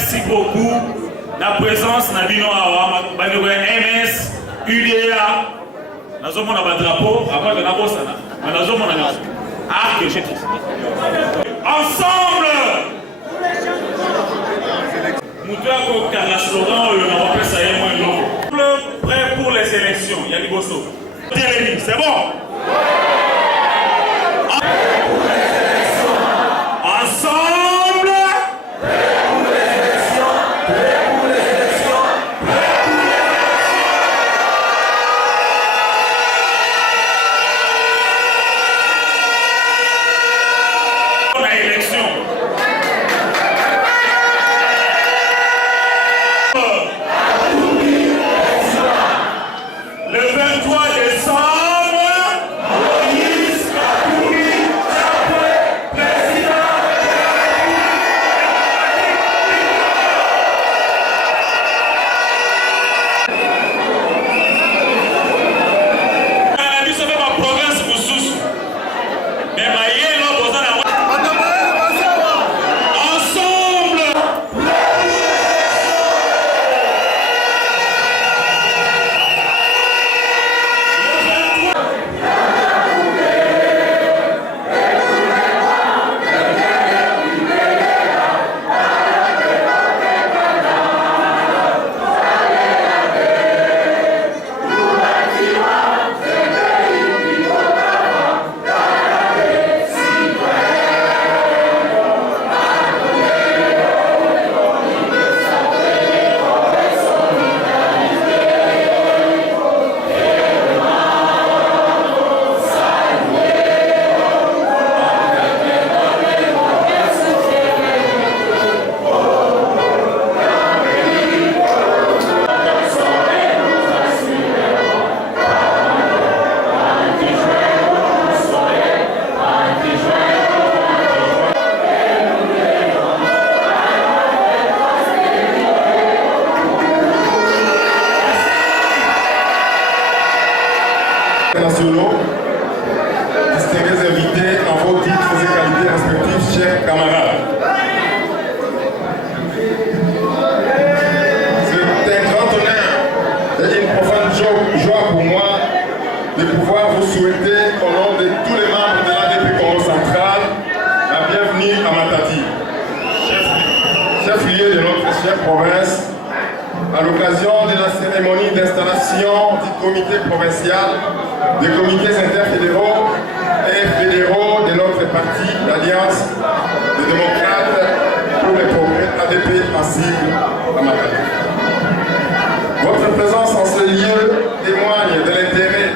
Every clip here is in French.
Merci beaucoup. La présence de Nabino Awa, MS, UDA, nous avons un drapeau, avant de Nabosana. Nous avons un arc et jeté. Ensemble! Moutouako Carlas Laurent, on va passer à un moment. Prêt pour les élections. Yannick Bosso. C'est bon? Ensemble! Nationaux, distingués invités en vos titres et qualités respectifs, chers camarades. C'est un grand honneur et une profonde joie pour moi de pouvoir vous souhaiter au nom de tous les membres de l'ADP Congo Central la bienvenue à Matadi, chef-lieu de notre chère province, à l'occasion de la cérémonie d'installation du comité provincial, des comités interfédéraux et fédéraux de notre parti, l'Alliance des démocrates pour le progrès ADP en cible à Matadi. Votre présence en ce lieu témoigne de l'intérêt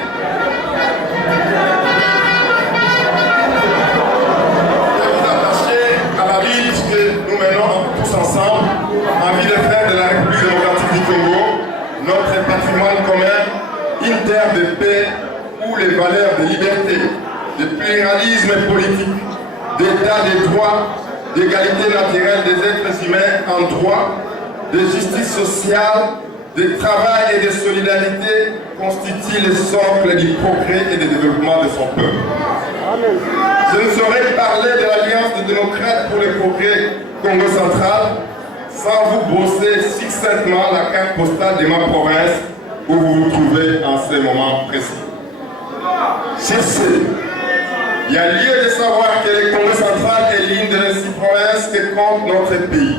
que vous attachez à la vie que nous menons tous ensemble en vue de faire de la République démocratique du Congo notre patrimoine commun, une terre de paix où les valeurs de liberté, de pluralisme politique, d'état de droit, d'égalité naturelle des êtres humains en droit, de justice sociale, de travail et de solidarité constituent le socle du progrès et du développement de son peuple. Je ne saurais parler de l'Alliance des démocrates pour le progrès Congo central sans vous brosser succinctement la carte postale de ma province où vous vous trouvez en ce moment précis. Sur ce, il y a lieu de savoir que le Congo central est l'une des 6 provinces que compte notre pays.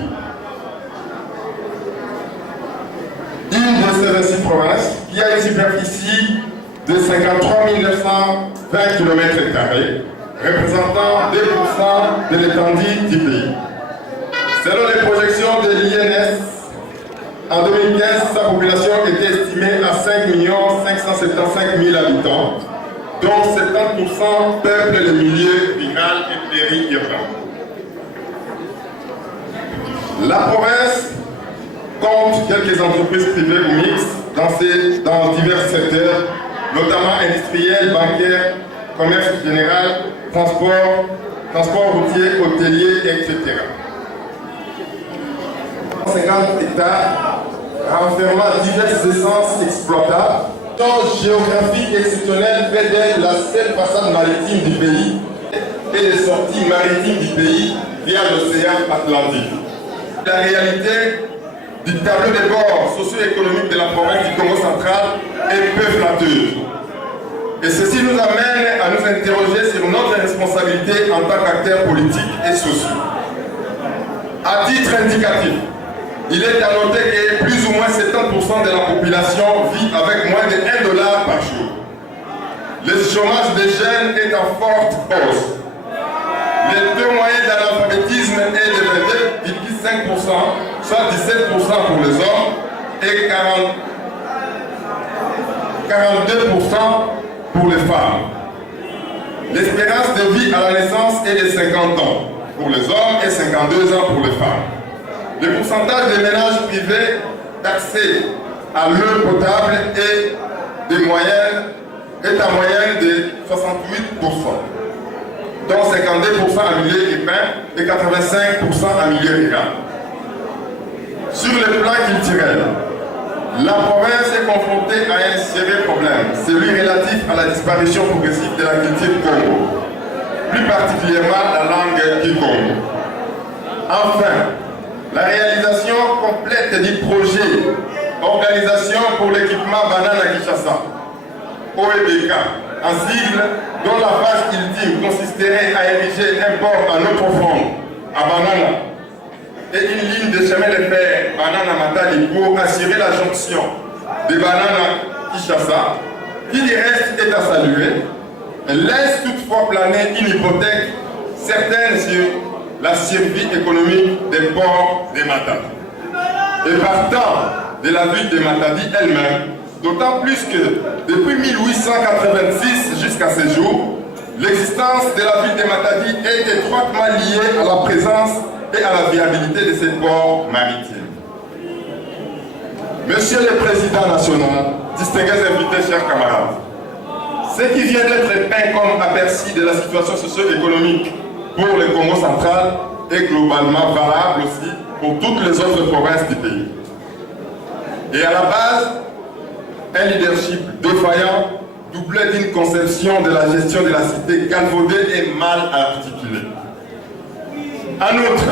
Une de ces 6 provinces qui a une superficie de 53 920 km², représentant 2% de l'étendue du pays. Selon les projections de l'INS, en 2015, sa population était estimée à 5 575 000 habitants, dont 70% peuplent le milieu rural et périurbain. La province compte quelques entreprises privées ou mixtes dans divers secteurs, notamment industriels, bancaires, commerce général, transport routier, hôtelier, etc. 50 hectares renfermant diverses essences exploitables. Ton géographique exceptionnelle fait d'elle la seule façade maritime du pays et les sorties maritimes du pays via l'océan Atlantique. La réalité du tableau de bord socio-économique de la province du Congo central est peu flatteuse. Et ceci nous amène à nous interroger sur notre responsabilité en tant qu'acteurs politiques et sociaux. À titre indicatif, il est à noter que plus ou moins 70% de la population vit avec moins de $1 par jour. Le chômage des jeunes est en forte hausse. Le taux moyen d'analphabétisme est de 22,5%, soit 17% pour les hommes et 42% pour les femmes. L'espérance de vie à la naissance est de 50 ans pour les hommes et 52 ans pour les femmes. Le pourcentage des ménages privés d'accès à l'eau potable est en moyenne de 68%, dont 52% en milieu urbain et 85% en milieu rural. Sur le plan culturel, la province est confrontée à un sérieux problème, celui relatif à la disparition progressive de la culture Congo, plus particulièrement la langue du Congo. Enfin, la réalisation complète du projet Organisation pour l'équipement banane à Kinshasa, OEBK, en sigle, dont la phase ultime consisterait à ériger un port en eau profonde à Banana et une ligne de chemin de fer Banana-Matadi pour assurer la jonction de Banana-Kinshasa, qui du reste est à saluer, laisse toutefois planer une hypothèque certaine sur la survie économique des ports de Matadi. Et partant de la ville de Matadi elle-même, d'autant plus que depuis 1886 jusqu'à ce jour, l'existence de la ville de Matadi est étroitement liée à la présence et à la viabilité de ces ports maritimes. Monsieur le Président national, distingués invités, chers camarades, ce qui vient d'être peint comme aperçu de la situation socio-économique pour le Congo central est globalement valable aussi pour toutes les autres provinces du pays. Et à la base, un leadership défaillant, doublé d'une conception de la gestion de la cité galvaudée et mal articulée. En outre,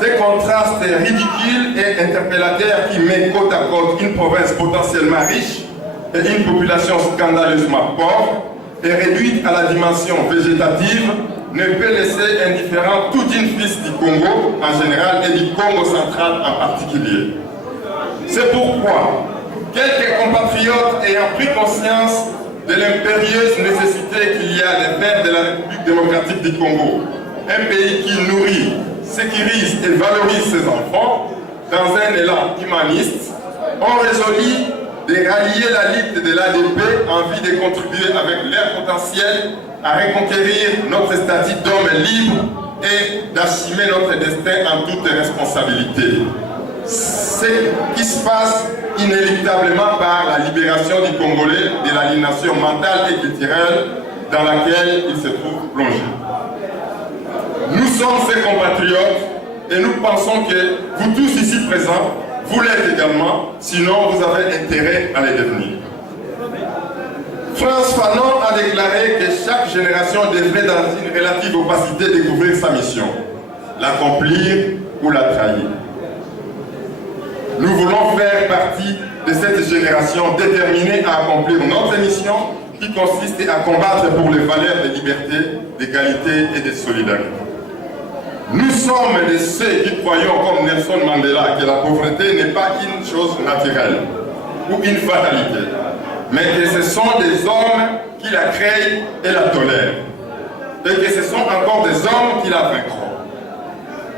ces contrastes ridicules et interpellateurs qui mettent côte à côte une province potentiellement riche et une population scandaleusement pauvre et réduite à la dimension végétative ne peut laisser indifférent toute une fils du Congo en général et du Congo central en particulier. C'est pourquoi quelques compatriotes ayant pris conscience de l'impérieuse nécessité qu'il y a de faire de la République démocratique du Congo un pays qui nourrit, sécurise et valorise ses enfants dans un élan humaniste, ont résolu de rallier la lutte de l'ADP en vue de contribuer avec leur potentiel à reconquérir notre statut d'homme libre et d'assumer notre destin en toute responsabilité. Ce qui se passe inéluctablement par la libération du Congolais de l'aliénation mentale et culturelle dans laquelle il se trouve plongé. Nous sommes ses compatriotes et nous pensons que vous tous ici présents, vous l'êtes également, sinon vous avez intérêt à les devenir. Frantz Fanon a déclaré que chaque génération devrait dans une relative opacité découvrir sa mission, l'accomplir ou la trahir. Nous voulons faire partie de cette génération déterminée à accomplir notre mission qui consiste à combattre pour les valeurs de liberté, d'égalité et de solidarité. Nous sommes de ceux qui croyons comme Nelson Mandela que la pauvreté n'est pas une chose naturelle ou une fatalité, mais que ce sont des hommes qui la créent et la tolèrent, et que ce sont encore des hommes qui la vaincront.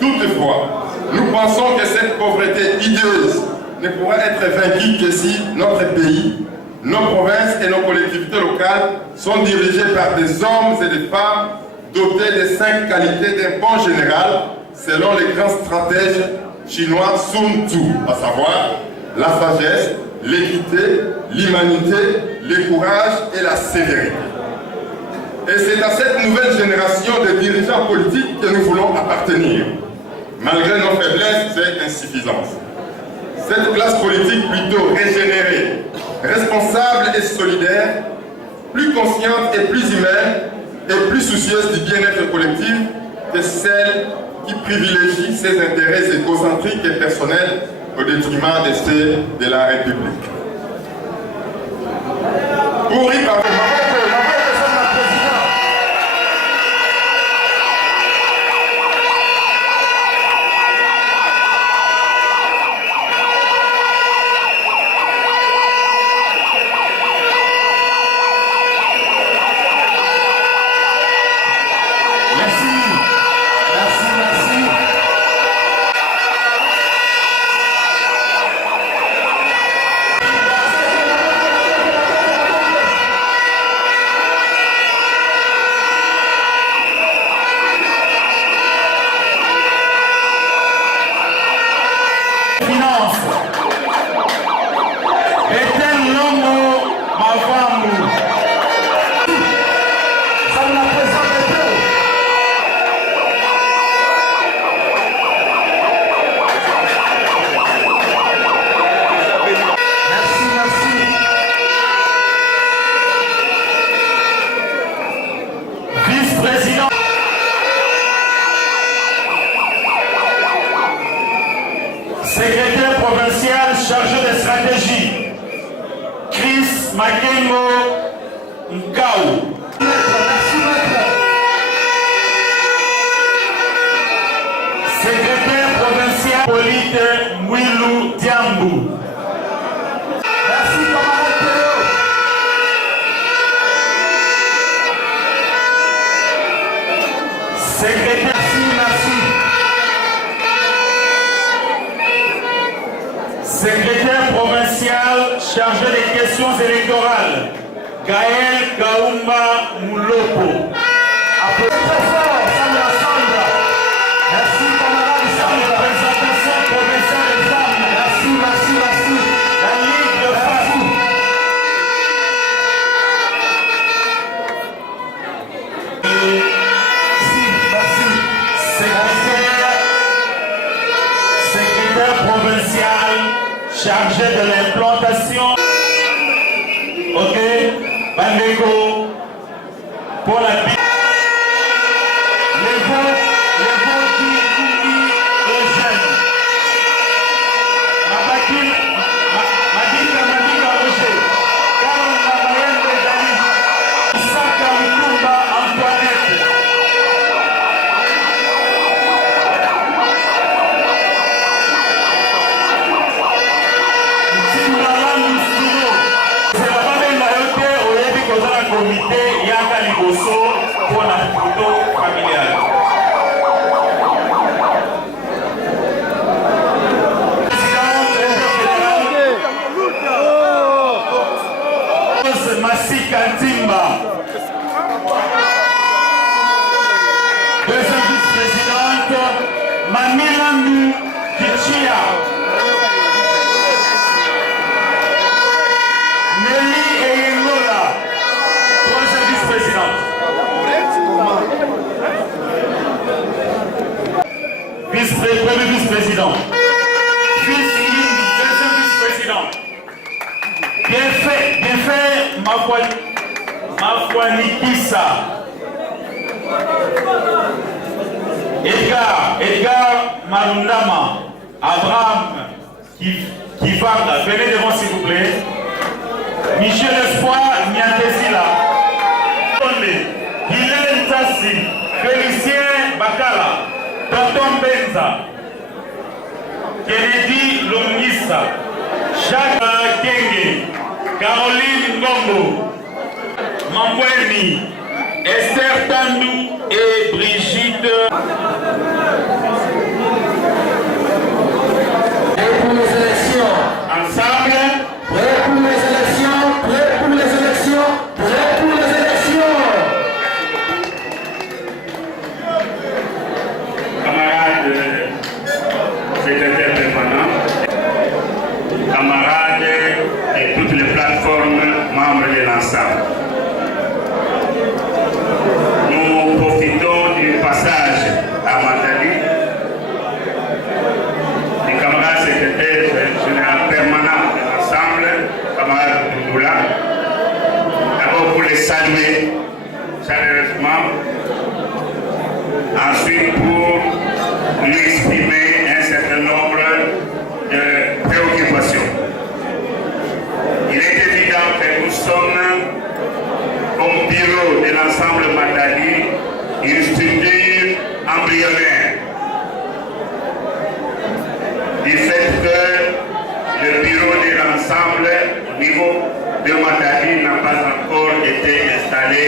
Toutefois, nous pensons que cette pauvreté hideuse ne pourra être vaincue que si notre pays, nos provinces et nos collectivités locales sont dirigées par des hommes et des femmes dotés des 5 qualités d'un bon général, selon les grands stratèges chinois Sun Tzu, à savoir la sagesse, l'équité, l'humanité, le courage et la sévérité. Et c'est à cette nouvelle génération de dirigeants politiques que nous voulons appartenir, malgré nos faiblesses et insuffisances. Cette classe politique plutôt régénérée, responsable et solidaire, plus consciente et plus humaine, et plus soucieuse du bien-être collectif que celle qui privilégie ses intérêts égocentriques et personnels au détriment de ceux de la République. Pour y parvenir, secrétaire provincial chargé de stratégie, Chris Makengo Nkau. Secrétaire provincial Polite Mwilu Diambu. Secrétaire Secrétaire provincial chargé des questions électorales, Gaël Kaumba Moulopo. Merci camarades. Représentation provinciale des femmes. Merci. La Ligue de femmes. Secrétaire provincial chargé de l'implantation. Ok, Bandeko, pour la vie. Les votes qui oublient les jeunes. Madika Roger, Carole Namayenne de Dali, Isaka Mutumba Antoinette. Comité Yaka Liboso pour la photo familiale. Présidente Massika Ntimba. Deuxième vice-présidente Mamilandu Kichia. Nelly Eyengola. Troisième vice-présidente. Premier vice-président. Fils Ilimbi, deuxième vice-président. Bien fait, Mafouanikissa. Edgar Marundama. Abraham Kivanga. Venez devant s'il vous plaît. Michel Espoir Niantesila. Guylaine Tassi, Félicien Bakala, Tonton Benza, Kennedy Longissa, Jacques Kenge, Caroline Ngombo, Mambweni, Esther Tandou et Brigitte. Prêt pour les élections. Ensemble. Prêt pour les élections. Prêt pour les élections. Prêt pour les élections. Camarades secrétaires permanents, camarades et toutes les plateformes membres de l'ensemble. Nous profitons du passage à Matadi, les camarades secrétaires généraux permanents de l'ensemble, camarades Doudoula, d'abord pour les saluer chaleureusement, ensuite pour lui exprimer un certain nombre de préoccupations. Il est évident que nous sommes, comme bureau de l'ensemble Matadi, une structure embryonnaire. Du fait que le bureau de l'ensemble au niveau de Matadi n'a pas encore été installé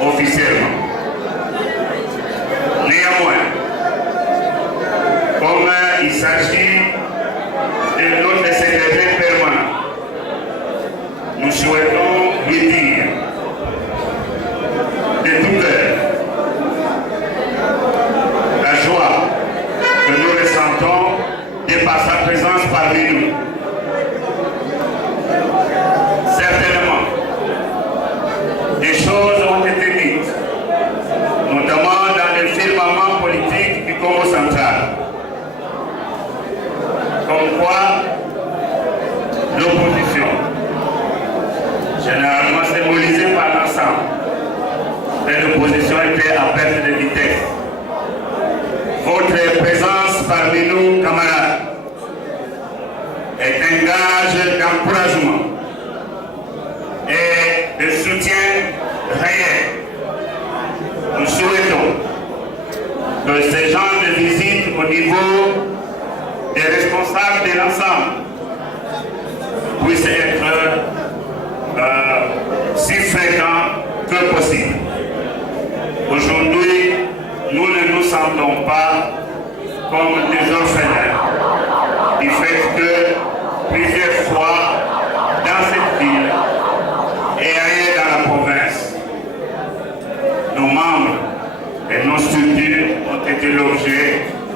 officiellement. Néanmoins, comme il s'agit de notre secrétaire permanent, nous souhaitons lui dire de tout cœur la joie que nous ressentons de par sa présence parmi nous. Certainement, des choses ont été dites, notamment dans le firmament politique du Congo central, comme quoi l'opposition, généralement symbolisée par l'ensemble, mais l'opposition était à perte de vitesse. Votre présence parmi nous, camarades, est un gage d'encouragement et de soutien réel. Nous souhaitons que ces gens de visite au niveau des responsables de l'ensemble puissent être si fréquents que possible. Aujourd'hui, nous ne nous sentons pas comme des orphelins du fait que plusieurs fois dans cette ville et ailleurs dans la province, nos membres et nos structures ont été l'objet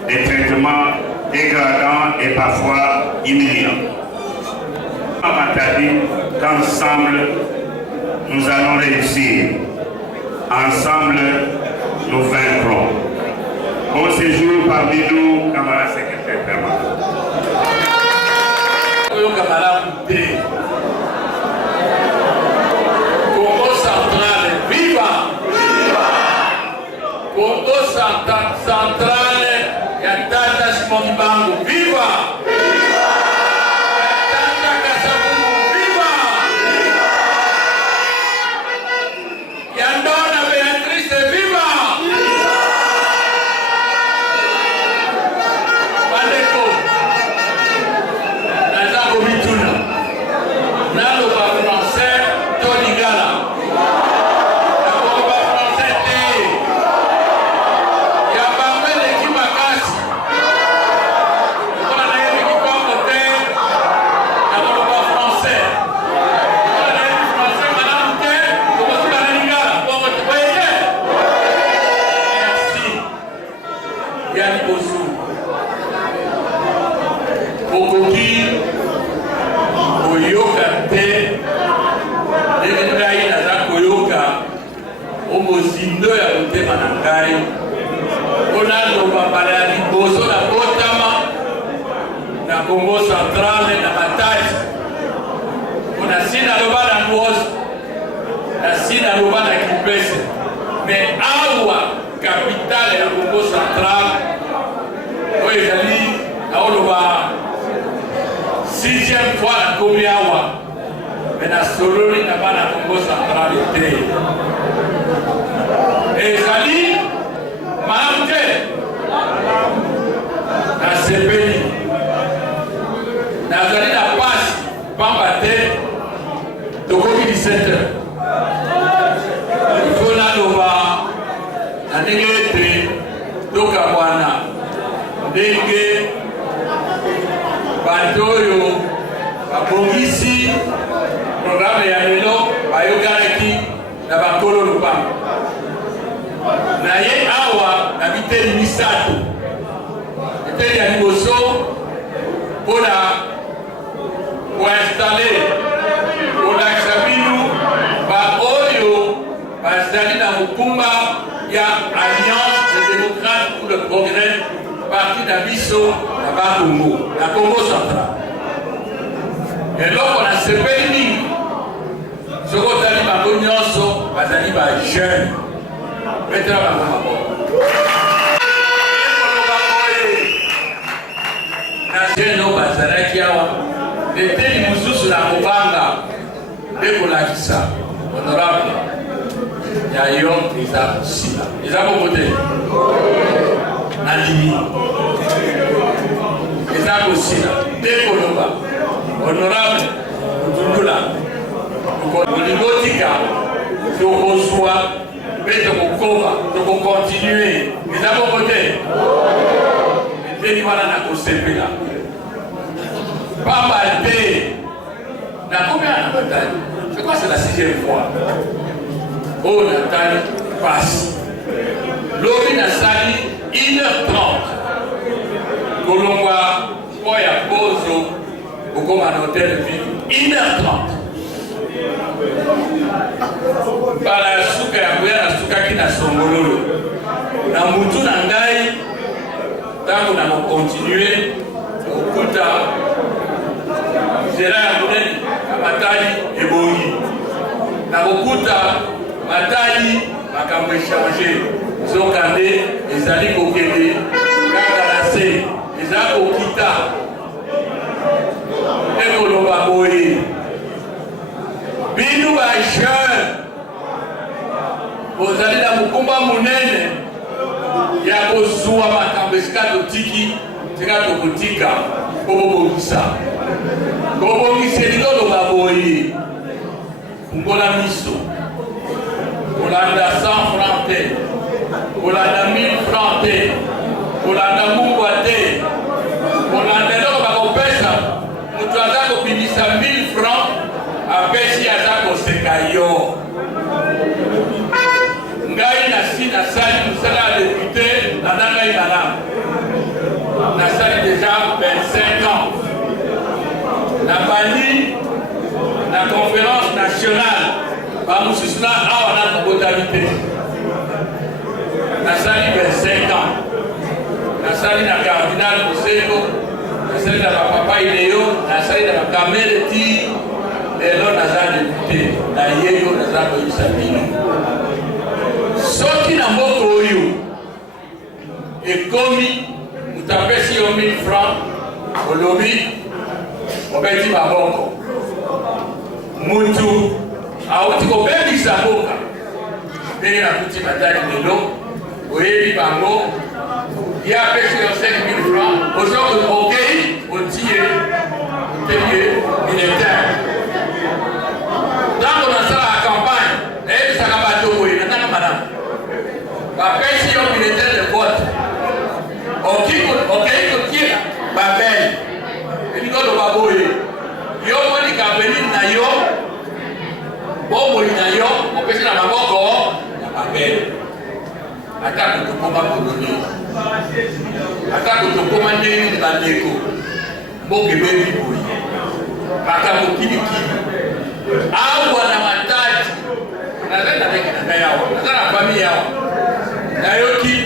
de traitements dégradants et parfois humiliants. On m'a dit qu'ensemble, nous allons réussir. Ensemble, nous vaincrons. Bon séjour parmi nous, camarades secrétaires permanents. Congo central, viva! Congo central, Yatata Simon Bango, viva! Yatata Kasabubu, viva! Yandona Beatrice, viva! Bandeko, Nazako Mituna, Nalo Français, Tony Gala. Congo central na Matadi. Kuna sina loba na Ngozi, na sina loba na Kipese. Mais awa capitale ya Congo central, oyo ezali na oloba 6e fois na komi awa. Mais na sololi na bana Congo central te. Ezali malamu te. Na sepeli. Nazali na pasi pamba te tokoki 17 heures. Il faut naloba na ndenge ete tokabwana ndenge bato oyo babongisi programe ya lelo bayokanaki na bakolo lupango. Na ye awa na biteli misato eteli ya liboso mpona installer kolakisa bino baoyo bazali na mokumba ya Alliance des démocrates pour le progrès parti na biso na bakongo na Congo central. Eloko na sepeli mingi soki ozali bango nyonso bazali bajeune betela bango maboko ekoloba oyo Neteli mususu na mobanga ekolakisa honorable ya yo eza sila eza bokote na limi eza kosila ekoloba honorable kutundula olingotika tokozwa mpe tokokoma tokokontinue eza bokote eteli wana na kosepela pamba te na combien de bataille? Je crois que c'est la 6e fois. Oh, Nathalie passe. L'homme n'a sali 1h30. Colomba, Poya Bozo, au commandant de ville, 1h30. Par la souka ya la souka qui n'a son mololo. Na mutu na ngai, tango na continuer, au kuta, zela ya munene matali ebongi na kokuta matali makambo echange zokande ezali kokende kaka na se eza kokita ekoloba boye binu bajeune bozali na mokumba monene ya kozwa makambo esika totiki tika tokotika po bobongisa kobongisa likoloba boye ngola miso kolanda 100 francs te kolanda 1000 francs te kolanda mungwa te kolanda eloko bakopesa moto aza kobimisa 1000 francs apesi aza koseka yo ngai nasali mosala ya depute nanda ngai malamu nasali deja 25 ans na bandi na conférence nationale bamosusu na awa na kobotami te nasali 25 ans nasali na cardinal Moseko nasali na bapapa Ileo nasali na bakamere ti lelo naza depute na yeyo naza koyebisa bino soki na mboka oyo ekomi moto apesi yo 1000 francs olobi obeti maboko mutu awuti kobebisa mboka ndenge nakuti matali lelo oyebi bango ye apesi yo 5000 francs ozoki okei otie otelie militaire ntango nasala campagne nayebisaka bato boye natanga malamu bapesi yo militaire de vote okei kotie babele elikoloba boye yo moni kavenine na yo bomoi na yo opesi na maboko ya babele ata kotokoma koloni ata kotokoma ndenge bandeko mboka ebebi boye makambo kilikili awa na matati naza na ndenge na ngai awa naza na famille awa nayoki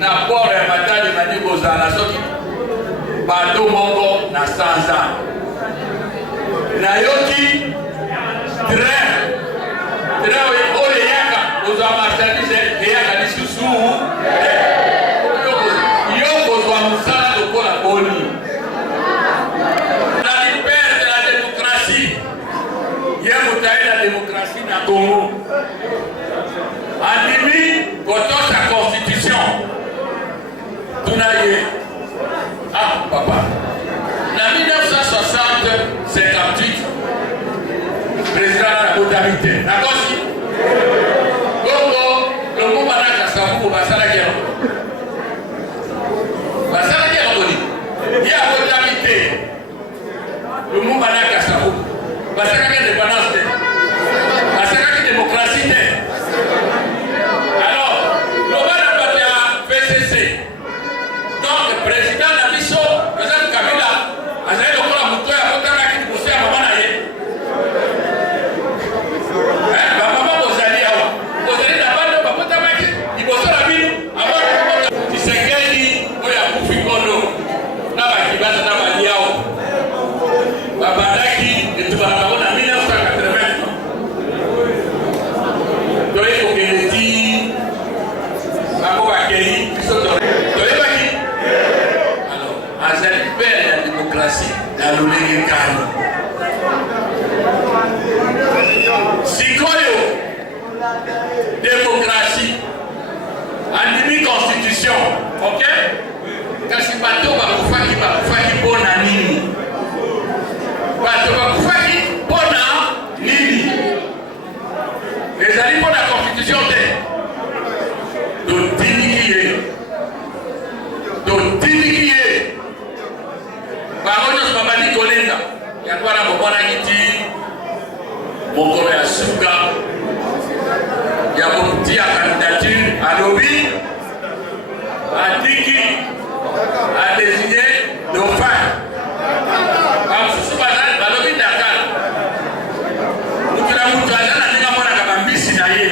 na port ya matali mani kozala soki bato moko na sanza nayoki train oyo eyaka kozwa marchandise eyaka lisusu yo kozwa mosala lokola boni na libere de la démocratie ye motaye la démocratie na Congo andimi kotosa constitution tuna ye ah papa na 1960-58 président na botamite na kosi Congo lomumba na kasavubu basalaki yango koni ye abotamite lomumba na kasavubu basalaki indépendance te basalaki démocratie te alors loba na bato ya PCC donc président na biso Joseph Kabila azali lokola moto ya abotamaki liboso ya mama na ye mama mokolo ya suka ya kotia candidature alobi atiki a désigné dauphin basusu balobi Dakar mutuna mutu aza na ndenge amonaka bambisi na ye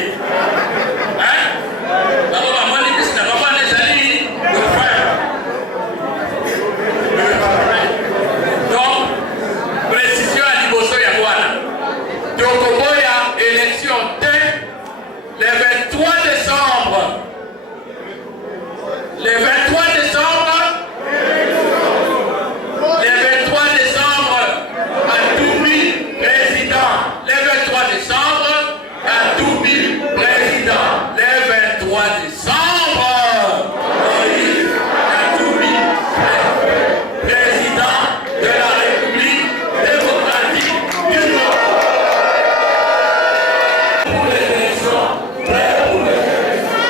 bango bamoni mbisi na bango wana ezali dauphin. Donc précision ya liboso ya wana tokoboya élection te le 23 décembre. Le 23 décembre, à Toubi président. Le 23 décembre, à Toubi président. Le 23 décembre, à Toubi président de la République démocratique du Congo. Pour les élections, pour les élections.